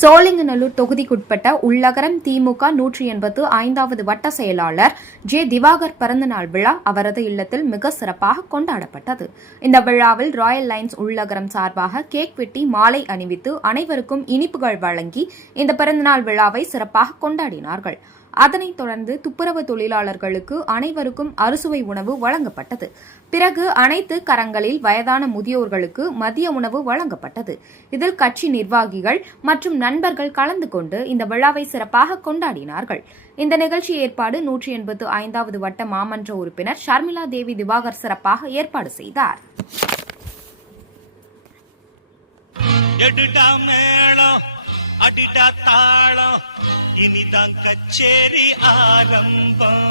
சோழிங்கநல்லூர் தொகுதிக்குட்பட்ட உள்ளகரம் திமுக 185வது வட்ட செயலாளர் ஜே. திவாகர் பிறந்தநாள் விழா அவரது இல்லத்தில் மிக சிறப்பாக கொண்டாடப்பட்டது. இந்த விழாவில் ராயல் லைன்ஸ் உள்ளகரம் சார்பாக கேக் வெட்டி மாலை அணிவித்து அனைவருக்கும் இனிப்புகள் வழங்கி இந்த பிறந்தநாள் விழாவை சிறப்பாக கொண்டாடினார்கள். அதனைத் தொடர்ந்து துப்புரவு தொழிலாளர்களுக்கு அனைவருக்கும் அறுசுவை உணவு வழங்கப்பட்டது. பிறகு அனைத்து கரங்களில் வயதான முதியோர்களுக்கு மதிய உணவு வழங்கப்பட்டது. இதில் கட்சி நிர்வாகிகள் மற்றும் நண்பர்கள் கலந்து கொண்டு இந்த விழாவை சிறப்பாக கொண்டாடினார்கள். இந்த நிகழ்ச்சி ஏற்பாடு 185வது வட்ட மாமன்ற உறுப்பினர் ஷர்மிளா தேவி திவாகர் சிறப்பாக ஏற்பாடு செய்தார். அடிடா தாளம் இனிதான் கச்சேரி ஆரம்பம்.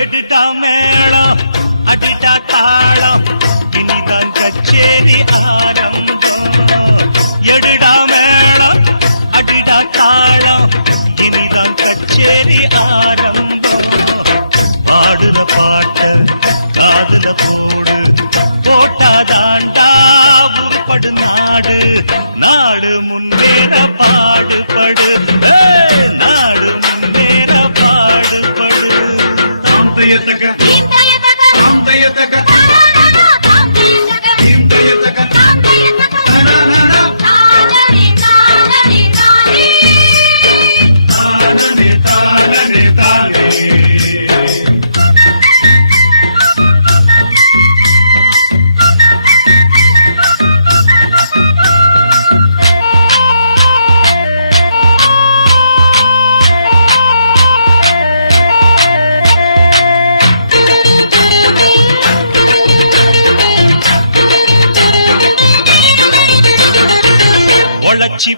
எடுடா மேளம் அடிடா தாளம் இனிதான் கச்சேரி ஆரம்பம். எடுடா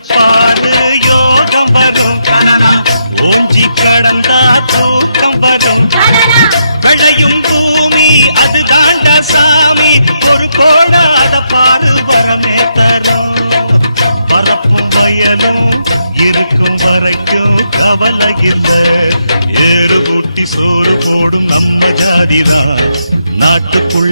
பாடு யோகம் வரும், ஊஞ்சி கடந்தா தூக்கம் வரும். விளையும் பூமி அது தாண்டா சாமி, ஒரு கோடாத பாடு வரமே தரும். பரப்பும் வயலும் இருக்கும் வரைக்கும் கவலை இல்லை. ஏறு கூட்டி சோறு போடும் நம்ம ஜாதிதான் நாட்டுக்குள்